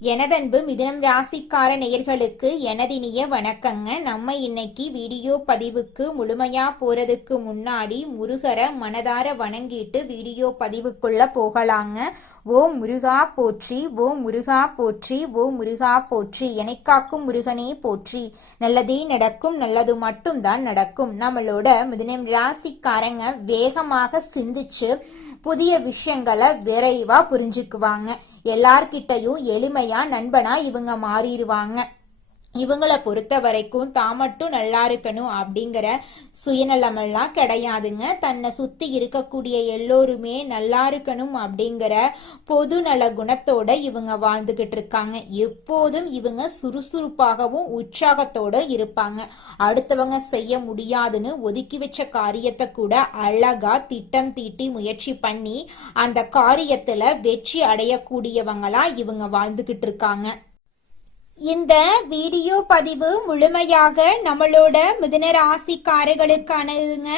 எனதன்பு மிதுனம் ராசிக்கார நேயர்களுக்கு எனதினிய வணக்கங்க. நம்ம இன்னைக்கு வீடியோ பதிவுக்கு முழுமையா போறதுக்கு முன்னாடி முருகரை மனதார வணங்கிட்டு வீடியோ பதிவுக்குள்ள போகலாங்க. ஓம் முருகா போற்றி, ஓம் முருகா போற்றி, ஓம் முருகா போற்றி, எனைக்காக்கும் முருகனே போற்றி. நல்லதே நடக்கும், நல்லது மட்டும்தான் நடக்கும். நம்மளோட மிதுனம் ராசிக்காரங்க வேகமாக சிந்திச்சு புதிய விஷயங்களை விரைவா புரிஞ்சுக்குவாங்க. எல்லார்கிட்டையும் எளிமையா நண்பனா இவங்க மாறிடுவாங்க. இவங்கள பொறுத்த வரைக்கும் தான் மட்டும் நல்லா இருக்கணும் அப்படிங்கிற சுயநலமெல்லாம் கிடையாதுங்க. தன்னை சுத்தி இருக்கக்கூடிய எல்லோருமே நல்லா இருக்கணும் அப்படிங்கிற பொது நல குணத்தோட இவங்க வாழ்ந்துகிட்டு இருக்காங்க. எப்போதும் இவங்க சுறுசுறுப்பாகவும் உற்சாகத்தோட இருப்பாங்க. அடுத்தவங்க செய்ய முடியாதுன்னு ஒதுக்கி வச்ச காரியத்தை கூட அழகா திட்டம் தீட்டி முயற்சி பண்ணி அந்த காரியத்துல வெற்றி அடையக்கூடியவங்களா இவங்க வாழ்ந்துகிட்டு இருக்காங்க. இந்த வீடியோ பதிவு முழுமையாக நம்மளோட மிதுன ராசிக்காரர்களுக்கானதுங்க.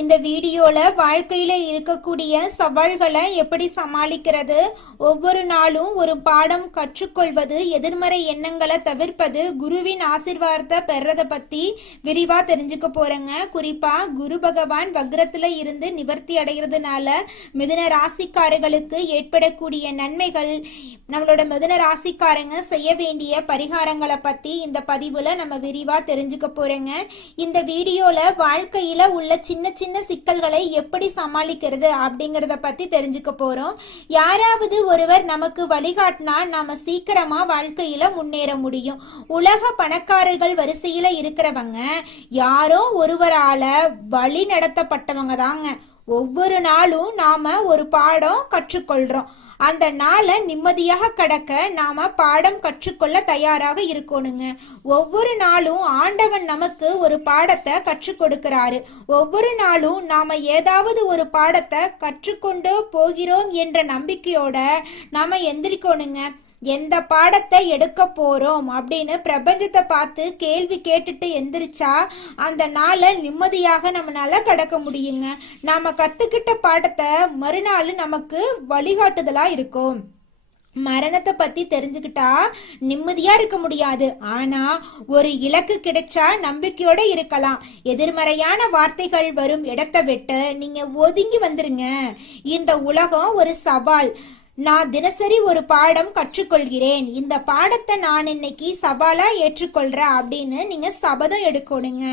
இந்த வீடியோல வாழ்க்கையில இருக்கக்கூடிய சவால்களை எப்படி சமாளிக்கிறது, ஒவ்வொரு நாளும் ஒரு பாடம் கற்றுக்கொள்வது, எதிர்மறை எண்ணங்களை தவிர்ப்பது, குருவின் ஆசீர்வாதத்தை பெறத பத்தி விரிவா தெரிஞ்சுக்க போறேங்க. குறிப்பா குரு பகவான் வக்ரத்துல இருந்து நிவர்த்தி அடைகிறதுனால மிதுன ராசிக்காரர்களுக்கு ஏற்படக்கூடிய நன்மைகள், நம்மளோட மிதுன ராசிக்காரங்க செய்ய வேண்டிய பரிகாரங்களை பத்தி இந்த பதிவுல நம்ம விரிவா தெரிஞ்சுக்க போறேங்க. இந்த வீடியோல வாழ்க்கையில உள்ள சின்ன சின்ன சிக்கல்களை எப்படி சமாளிக்கிறது அப்படிங்கறத பத்தி தெரிஞ்சுக்க போறோம். யாராவது ஒருவர் நமக்கு வழிகாட்டினா நாம சீக்கிரமா வாழ்க்கையில முன்னேற முடியும். உலக பணக்காரர்கள் வரிசையில இருக்கிறவங்க யாரோ ஒருவரால வழி நடத்தப்பட்டவங்க தாங்க. ஒவ்வொரு நாளும் நாம ஒரு பாடம் கற்றுக்கொள்றோம். அந்த நாளை நிம்மதியாக கடக்க நாம பாடம் கற்றுக்கொள்ள தயாராக இருக்கணுங்க. ஒவ்வொரு நாளும் ஆண்டவன் நமக்கு ஒரு பாடத்தை கற்றுக் கொடுக்கிறாரு. ஒவ்வொரு நாளும் நாம ஏதாவது ஒரு பாடத்தை கற்றுக்கொண்டு போகிறோம் என்ற நம்பிக்கையோட நாம எந்திரிக்கணுங்க. எந்த பாடத்தை எடுக்க போறோம் அப்படின்னு பிரபஞ்சத்தை பார்த்து கேள்வி கேட்டுட்டு எந்திரிச்சா அந்த நாளை நிம்மதியாக நம்மளால கடக்க முடியுங்க. நாம கத்துக்கிட்ட பாடத்தை மறுநாள் நமக்கு வழிகாட்டுதலா இருக்கும். மரணத்தை பத்தி தெரிஞ்சுக்கிட்டா நிம்மதியா இருக்க முடியாது. ஆனா ஒரு இலக்கு கிடைச்சா நம்பிக்கையோட இருக்கலாம். எதிர்மறையான வார்த்தைகள் வரும் இடத்தை விட்டு நீங்க ஒதுங்கி வந்துருங்க. இந்த உலகம் ஒரு சவால். நான் தினசரி ஒரு பாடம் கற்றுக்கொள்கிறேன். இந்த பாடத்தை நான் இன்னைக்கு சவாலா ஏற்றுக்கொள்றேன் அப்படின்னு நீங்க சபதம் எடுக்கணுங்க.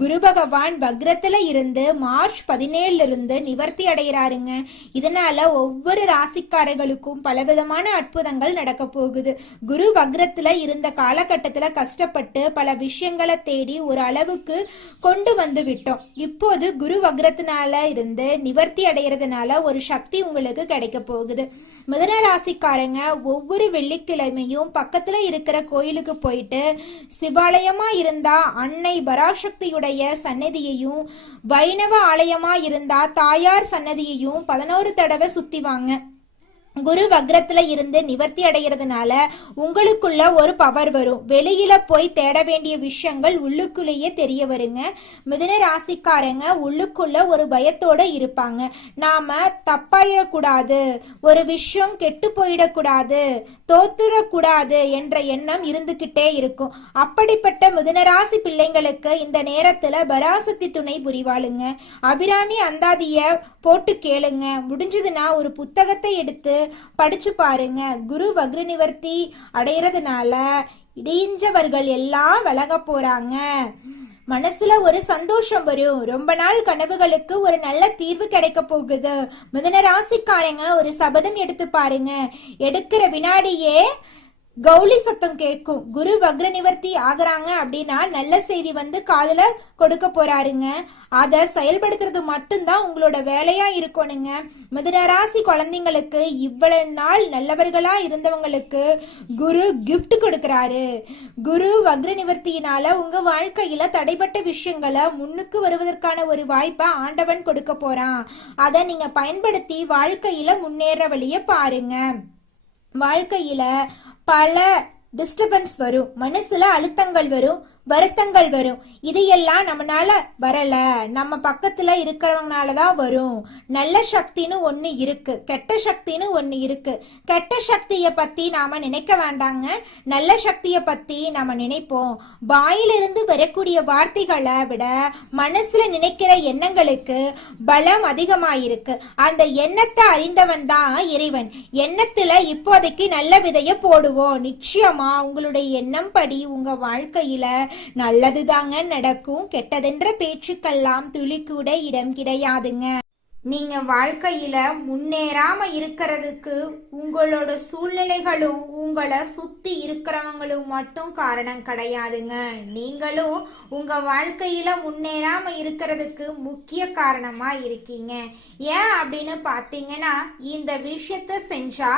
குரு பகவான் வக்ரத்துல இருந்து மார்ச் 17 இருந்து நிவர்த்தி அடைகிறாருங்க. இதனால ஒவ்வொரு ராசிக்காரர்களுக்கும் பலவிதமான அற்புதங்கள் நடக்க போகுது. குரு வக்ரத்துல இருந்த காலகட்டத்துல கஷ்டப்பட்டு பல விஷயங்களை தேடி ஒரு அளவுக்கு கொண்டு வந்து விட்டோம். இப்போது குரு வக்ரத்தினால இருந்து நிவர்த்தி அடைகிறதுனால ஒரு சக்தி உங்களுக்கு கிடைக்க போகுது. மிதுன ராசிக்காரங்க ஒவ்வொரு வெள்ளிக்கிழமையும் பக்கத்துல இருக்கிற கோயிலுக்கு போயிட்டு சிவாலயமா இருந்தா அன்னை பராசக்தியுடைய சன்னதியையும், வைணவ ஆலயமா இருந்தா தாயார் சன்னதியையும் 11 தடவை சுத்தி வாங்க. குரு வக்ரத்துல இருந்து நிவர்த்தி அடைகிறதுனால உங்களுக்குள்ள ஒரு பவர் வரும். வெளியில போய் தேட வேண்டிய விஷயங்கள் உள்ளுக்குள்ளேயே தெரிய வருங்க. மிதுன ராசிக்காரங்க உள்ளுக்குள்ள ஒரு பயத்தோட இருப்பாங்க. நாம தப்பாயிடக்கூடாது, ஒரு விஷயம் கெட்டு போயிடக்கூடாது, தோத்துடக்கூடாது என்ற எண்ணம் இருந்துகிட்டே இருக்கும். அப்படிப்பட்ட மிதுனராசி பிள்ளைங்களுக்கு இந்த நேரத்துல பராசக்தி துணை புரிவாளுங்க. அபிராமி அந்தாதிய போட்டு கேளுங்க. முடிஞ்சதுன்னா ஒரு புத்தகத்தை எடுத்து படிச்சு பாருங்க. குரு வக்ர நிவர்த்தி அடைகிறதுனால இடிஞ்சவர்கள் எல்லாம் விலக போறாங்க. மனசுல ஒரு சந்தோஷம் வரும். ரொம்ப நாள் கனவுகளுக்கு ஒரு நல்ல தீர்வு கிடைக்க போகுது. மிதுன ராசிக்காரங்க ஒரு சபதம் எடுத்து பாருங்க. எடுக்கிற வினாடியே கௌளி சத்தம் கேட்கும். குரு வக்ர நிவர்த்தி ஆகுறாங்க அப்படின்னா நல்ல செய்தி வந்து காதுல கொடுக்க போறாருங்க. அதை செயல்படுத்துறது மட்டும்தான் உங்களோட வேலையா இருக்கணுங்க. மிதுன ராசி குழந்தைங்களுக்கு இவ்வளவு நாள் நல்லவர்களா இருந்தவங்களுக்கு குரு கிஃப்ட் கொடுக்கிறாரு. குரு வக்ர நிவர்த்தியினால உங்க வாழ்க்கையில தடைப்பட்ட விஷயங்களை முன்னுக்கு வருவதற்கான ஒரு வாய்ப்பை ஆண்டவன் கொடுக்க போறான். அதை நீங்க பயன்படுத்தி வாழ்க்கையில முன்னேற வழிய பாருங்க. வாழ்க்கையில பல டிஸ்டர்பன்ஸ் வரும், மனசுல அழுத்தங்கள் வரும், வருத்தங்கள் வரும். இது எல்லாம் நம்மனால வரல, நம்ம பக்கத்துல இருக்கிறவங்கனாலதான் வரும். நல்ல சக்தின்னு ஒண்ணு இருக்கு, கெட்ட சக்தின்னு ஒண்ணு இருக்கு. கெட்ட சக்திய பத்தி நாம நினைக்க வேண்டாங்க, நல்ல சக்திய பத்தி நாம நினைப்போம். வாயிலிருந்து வரக்கூடிய வார்த்தைகளை விட மனசுல நினைக்கிற எண்ணங்களுக்கு பலம் அதிகமாயிருக்கு. அந்த எண்ணத்தை அறிந்தவன் தான் இறைவன். எண்ணத்துல இப்போதைக்கு நல்ல விதைய போடுவோம். நிச்சயமா உங்களுடைய எண்ணம் படி உங்க வாழ்க்கையில நல்லது தாங்க நடக்கும். கெட்டதென்ற பேச்சுக்கெல்லாம் துளி கூட இடம் கிடையாதுங்க. நீங்க வாழ்க்கையில முன்னேறாம இருக்கிறதுக்கு உங்களோட சூழ்நிலைகளும் உங்களை சுத்தி இருக்கிறவங்களும் மட்டும் காரணம் கிடையாதுங்க. நீங்களும் உங்க வாழ்க்கையில முன்னேறாம இருக்கிறதுக்கு முக்கிய காரணமா இருக்கீங்க. ஏன் அப்படின்னு பாத்தீங்கன்னா, இந்த விஷயத்த செஞ்சா,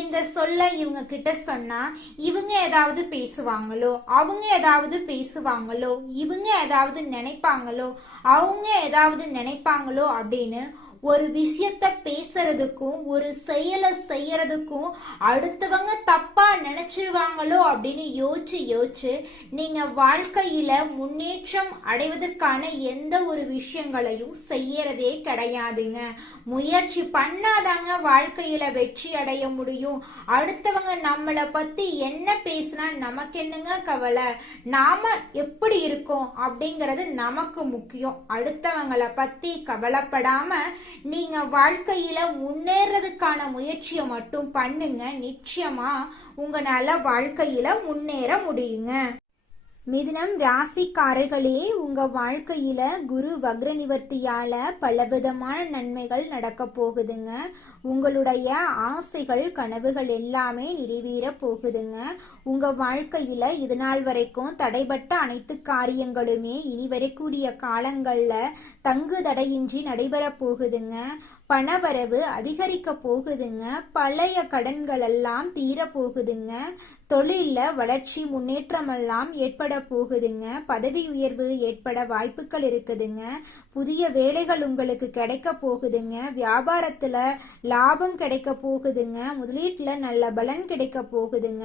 இந்த சொல்ல இவங்க கிட்ட சொன்னா இவங்க ஏதாவது பேசுவாங்களோ, அவங்க ஏதாவது பேசுவாங்களோ, இவங்க ஏதாவது நினைப்பாங்களோ, அவங்க ஏதாவது நினைப்பாங்களோ அப்படின்னு ஒரு விஷயத்த பேசுறதுக்கும் ஒரு செயலை செய்யறதுக்கும் அடுத்தவங்க தப்பா நினைச்சிருவாங்களோ அப்படின்னு யோசிச்சு நீங்க வாழ்க்கையில முன்னேற்றம் அடைவதற்கான எந்த ஒரு விஷயங்களையும் செய்யறதே கிடையாதுங்க. முயற்சி பண்ணாதாங்க வாழ்க்கையில வெற்றி அடைய முடியும். அடுத்தவங்க நம்மளை பத்தி என்ன பேசினா நமக்கு என்னங்க கவலை, நாம எப்படி இருக்கோம் அப்படிங்கறது நமக்கு முக்கியம். அடுத்தவங்களை பத்தி கவலைப்படாம நீங்க வாழ்க்கையில முன்னேறதுக்கான முயற்சியை மட்டும் பண்ணுங்க. நிச்சயமா உங்களால வாழ்க்கையில முன்னேற முடியுங்க. மிதுனம் ராசிக்காரர்களே, உங்க வாழ்க்கையில குரு வக்ர நிவர்த்தியால பலவிதமான நன்மைகள் நடக்க போகுதுங்க. உங்களுடைய ஆசைகள் கனவுகள் எல்லாமே நிறைவேற போகுதுங்க. உங்க வாழ்க்கையில இது நாள் வரைக்கும் தடைபட்ட அனைத்து காரியங்களுமே இனி வரக்கூடிய காலங்கள்ல தங்கு தடையின்றி நடைபெற போகுதுங்க. பணவரவு அதிகரிக்க போகுதுங்க. பழைய கடன்கள் எல்லாம் தீர போகுதுங்க. தொழில வளர்ச்சி முன்னேற்றம் எல்லாம் ஏற்பட போகுதுங்க. பதவி உயர்வு ஏற்பட வாய்ப்புகள் இருக்குதுங்க. புதிய வேலைகள் உங்களுக்கு கிடைக்க போகுதுங்க. வியாபாரத்துல லாபம் கிடைக்க போகுதுங்க. முதலீட்டுல நல்ல பலன் கிடைக்க போகுதுங்க.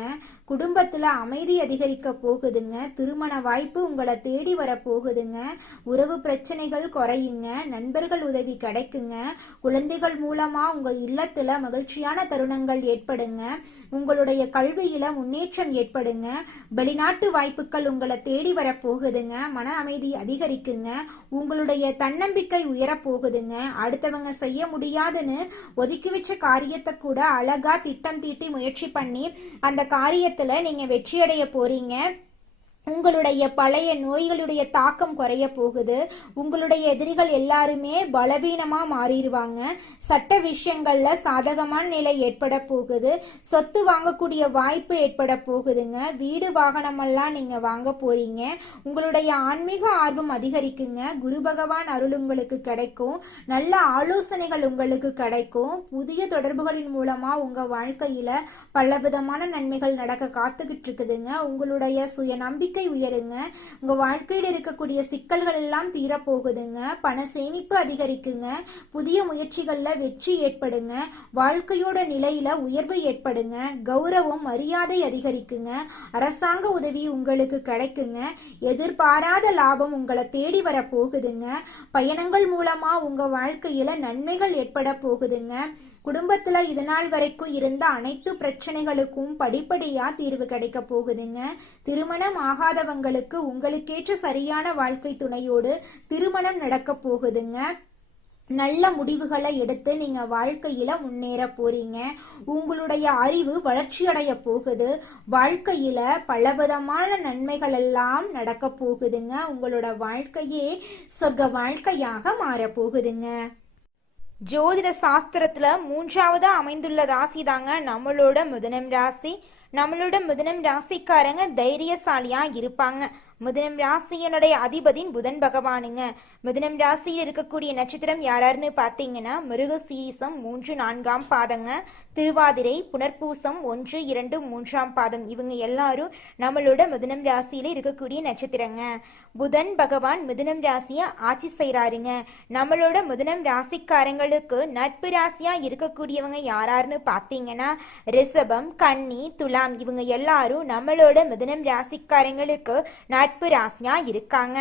குடும்பத்துல அமைதி அதிகரிக்க போகுதுங்க. திருமண வாய்ப்பு உங்களை தேடி வர போகுதுங்க. உறவு பிரச்சனைகள் குறையுங்க. நண்பர்கள் உதவி கிடைக்குங்க. குழந்தைகள் மூலமா உங்க இல்லத்துல மகிழ்ச்சியான தருணங்கள் ஏற்படுங்க. உங்களுடைய கல்வியில முன்னேற்றம் ஏற்படுங்க. வெளிநாட்டு வாய்ப்புகள் உங்களை தேடி வர போகுதுங்க. மன அமைதி அதிகரிக்குங்க. உங்களுடைய தன்னம்பிக்கை உயர போகுதுங்க. அடுத்தவங்க செய்ய முடியாதுன்னு ஒதுக்கி வச்ச காரியத்தை கூட அழகா திட்டம் தீட்டி முயற்சி பண்ணி அந்த காரியத்துல நீங்க வெற்றியடைய போறீங்க. உங்களுடைய பழைய நோய்களுடைய தாக்கம் குறைய போகுது. உங்களுடைய எதிரிகள் எல்லாருமே பலவீனமா மாறிடுவாங்க. சட்ட விஷயங்கள்ல சாதகமான நிலை ஏற்பட போகுது. சொத்து வாங்கக்கூடிய வாய்ப்பு ஏற்பட போகுதுங்க. வீடு வாகனம் எல்லாம் நீங்க வாங்க போறீங்க. உங்களுடைய ஆன்மீக ஆர்வம் அதிகரிக்குங்க. குரு பகவான் அருள் உங்களுக்கு கிடைக்கும். நல்ல ஆலோசனைகள் உங்களுக்கு கிடைக்கும். புதிய தொடர்புகளின் மூலமா உங்க வாழ்க்கையில பலவிதமான நன்மைகள் நடக்க காத்துக்கிட்டு இருக்குதுங்க. உங்களுடைய சுய நம்பிக்கை உயருங்க. உங்க வாழ்க்கையில் இருக்கக்கூடிய சிக்கல்கள் எல்லாம் தீரப்போகுதுங்க. பண சேமிப்பு அதிகரிக்குங்க. புதிய முயற்சிகள்ல வெற்றி ஏற்படுங்க. வாழ்க்கையோட நிலையில உயர்வு ஏற்படுங்க. கௌரவம் மரியாதை அதிகரிக்குங்க. அரசாங்க உதவி உங்களுக்கு கிடைக்குங்க. எதிர்பாராத லாபம் உங்களை தேடி வர போகுதுங்க. பயணங்கள் மூலமா உங்க வாழ்க்கையில நன்மைகள் ஏற்பட போகுதுங்க. குடும்பத்துல இது நாள் வரைக்கும் இருந்த அனைத்து பிரச்சனைகளுக்கும் படிப்படியா தீர்வு கிடைக்க போகுதுங்க. திருமணம் ஆகாதவங்களுக்கு உங்களுக்கேற்ற சரியான வாழ்க்கை துணையோடு திருமணம் நடக்க போகுதுங்க. நல்ல முடிவுகளை எடுத்து நீங்க வாழ்க்கையில முன்னேற போறீங்க. உங்களுடைய அறிவு வளர்ச்சி அடைய போகுது. வாழ்க்கையில பலவிதமான நன்மைகள் எல்லாம் நடக்க போகுதுங்க. உங்களோட வாழ்க்கையே சொர்க்க வாழ்க்கையாக மாற போகுதுங்க. ஜோதிட சாஸ்திரத்துல 3வது அமைந்துள்ள ராசி தாங்க நம்மளோட மிதுனம் ராசி. நம்மளோட மிதுனம் ராசிக்காரங்க தைரியசாலியா இருப்பாங்க. மிதுனம் ராசியனுடைய அதிபதி புதன் பகவானுங்க. மிதுனம் ராசியில் இருக்கக்கூடிய நட்சத்திரம் யாராருன்னு பார்த்தீங்கன்னா, மிருகசீரிசம் 3, 4ஆம் பாதங்க, திருவாதிரை, புனர்பூசம் 1, 2, 3ஆம் பாதம். இவங்க எல்லாரும் நம்மளோட மிதுனம் ராசியில இருக்கக்கூடிய நட்சத்திரங்க. புதன் பகவான் மிதுனம் ராசியை ஆட்சி செய்யறாருங்க. நம்மளோட மிதுனம் ராசிக்காரங்களுக்கு நட்பு ராசியா இருக்கக்கூடியவங்க யாராருன்னு பார்த்தீங்கன்னா, ரிஷபம், கன்னி, துலா பார்க்கலாம். இவங்க எல்லாரும் நம்மளோட மிதுனம் ராசிக்காரங்களுக்கு நட்பு ராசியா இருக்காங்க.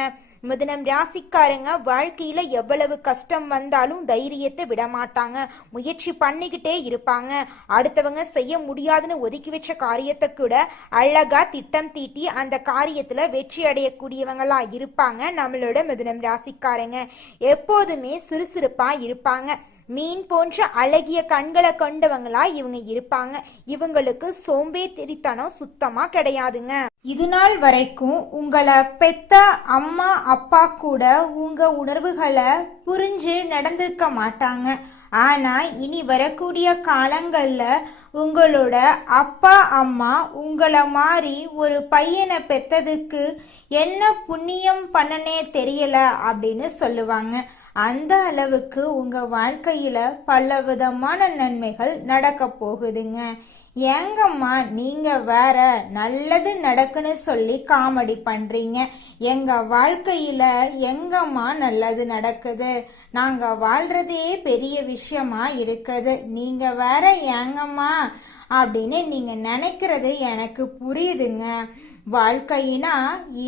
மிதுனம் ராசிக்காரங்க வாழ்க்கையில எவ்வளவு கஷ்டம் வந்தாலும் தைரியத்தை விட மாட்டாங்க. முயற்சி பண்ணிக்கிட்டே இருப்பாங்க. அடுத்தவங்க செய்ய முடியாதுன்னு ஒதுக்கி வச்ச காரியத்தை கூட அழகா திட்டம் தீட்டி அந்த காரியத்துல வெற்றி அடையக்கூடியவங்களா இருப்பாங்க. நம்மளோட மிதுனம் ராசிக்காரங்க எப்போதுமே சுறுசுறுப்பா இருப்பாங்க. மீன் போன்ற அழகிய கண்களை கொண்டவங்களா இவங்க இருப்பாங்க. இவங்களுக்கு சோம்பேறித்தனம் சுத்தமா கிடையாதுங்க. இது நாள் வரைக்கும் உங்களை பெத்த அம்மா அப்பா கூட உங்க உணர்வுகளை புரிஞ்சு நடந்திருக்க மாட்டாங்க. ஆனா இனி வரக்கூடிய காலங்கள்ல உங்களோட அப்பா அம்மா உங்களை மாதிரி ஒரு பையனை பெத்ததுக்கு என்ன புண்ணியம் பண்ணனே தெரியல அப்படின்னு சொல்லுவாங்க. அந்த அளவுக்கு உங்க வாழ்க்கையில பல விதமான நன்மைகள் நடக்க போகுதுங்க. ஏங்கம்மா நீங்க வேற நல்லது நடக்குன்னு சொல்லி காமெடி பண்றீங்க. எங்க வாழ்க்கையில எங்கம்மா நல்லது நடக்குது? நாங்க வாழ்றதே பெரிய விஷயமா இருக்குது. நீங்க வேற ஏங்கம்மா அப்படின்னு நீங்க நினைக்கிறது எனக்கு புரியுதுங்க. வாழ்க்கையினா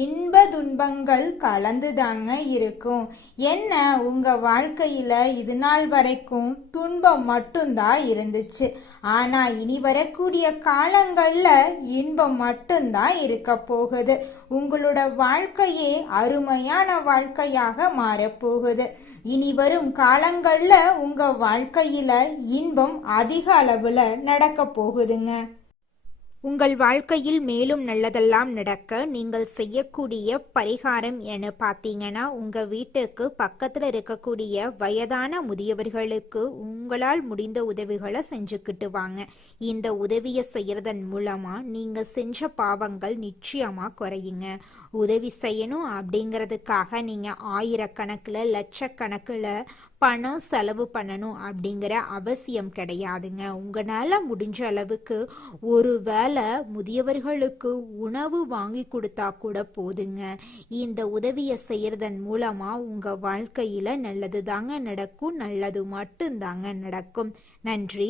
இன்ப துன்பங்கள் கலந்துதாங்க இருக்கும். என்ன உங்க வாழ்க்கையில இது நாள் வரைக்கும் துன்பம் மட்டும்தான் இருந்துச்சு. ஆனா இனி வரக்கூடிய காலங்கள்ல இன்பம் மட்டும்தான் இருக்க போகுது. உங்களோட வாழ்க்கையே அருமையான வாழ்க்கையாக மாறப்போகுது. இனி வரும் காலங்கள்ல உங்க வாழ்க்கையில இன்பம் அதிக அளவுல நடக்க போகுதுங்க. உங்கள் வாழ்க்கையில் மேலும் நல்லதெல்லாம் நடக்க நீங்கள் செய்யக்கூடிய பரிகாரம் என பார்த்தீங்கன்னா, உங்கள் வீட்டுக்கு பக்கத்தில் இருக்கக்கூடிய வயதான முதியவர்களுக்கு உங்களால் முடிந்த உதவிகளை செஞ்சுக்கிட்டு வாங்க. இந்த உதவியை செய்யறதன் மூலமாக நீங்கள் செஞ்ச பாவங்கள் நிச்சயமாக குறையுங்க. உதவி செய்யணும் அப்படிங்கிறதுக்காக நீங்கள் ஆயிரக்கணக்கில் லட்சக்கணக்கில் பணம் செலவு பண்ணணும் அப்படிங்கிற அவசியம் கிடையாதுங்க. உங்களால் முடிஞ்ச அளவுக்கு ஒரு வேளை முதியவர்களுக்கு உணவு வாங்கி கொடுத்தா கூட போதுங்க. இந்த உதவியை செய்யறதன் மூலமா உங்க வாழ்க்கையில நல்லது தாங்க நடக்கும். நல்லது மட்டும் தாங்க நடக்கும். நன்றி.